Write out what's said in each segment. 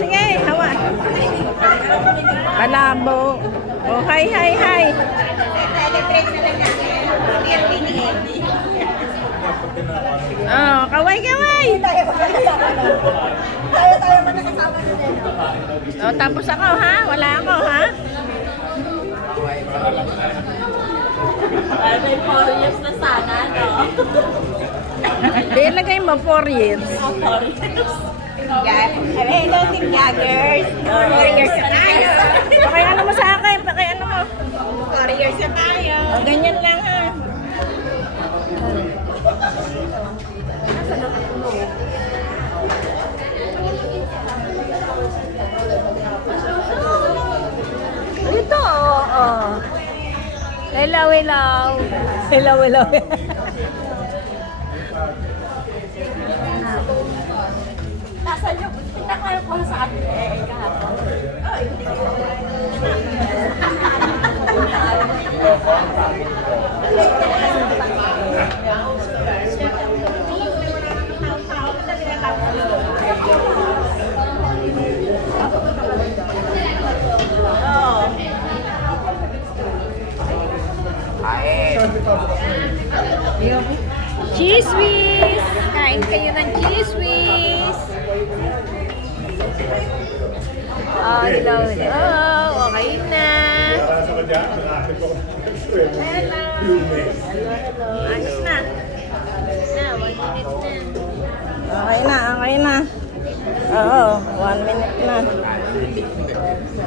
sige, hawa. Malabo. Oh, hi, hi, hi. Oh, kaway, kaway. Tayo man nakasama nila. Oh, tapos ako, ha? Wala ako, ha? May 4 years na sana, no? Di, ilagay mo 4 years. 4 years. Hello, Team Gaggers. 4 years na tayo. Pakay ano mo sa akin, pakay ano mo. 4 years na tayo. Oh, ganyan lang, ha? Ito, oh. Hello, hello. Hello, hello. Nasaan yung pinakayo ko sa atin kahapon? Ay, hindi ko. Cheese whiz! Kain kayo ng cheese whiz! Oh, hello, hello. Okay na. Hello. Ayos na. Na, 1 minute na. Okay na, okay na. Oo, 1 minute na.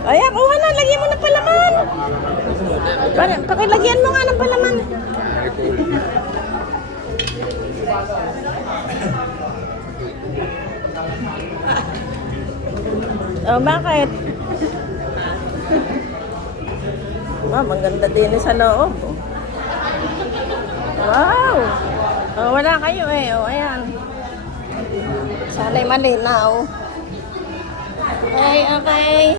Ay, kuha na. Lagyan mo ng palaman. Pakilagyan mo nga ng palaman. Oh, bakit? Maganda din sa loob. Wow! Oh, wala kayo eh. Oh, ayan. Sana'y malinaw. Okay, okay.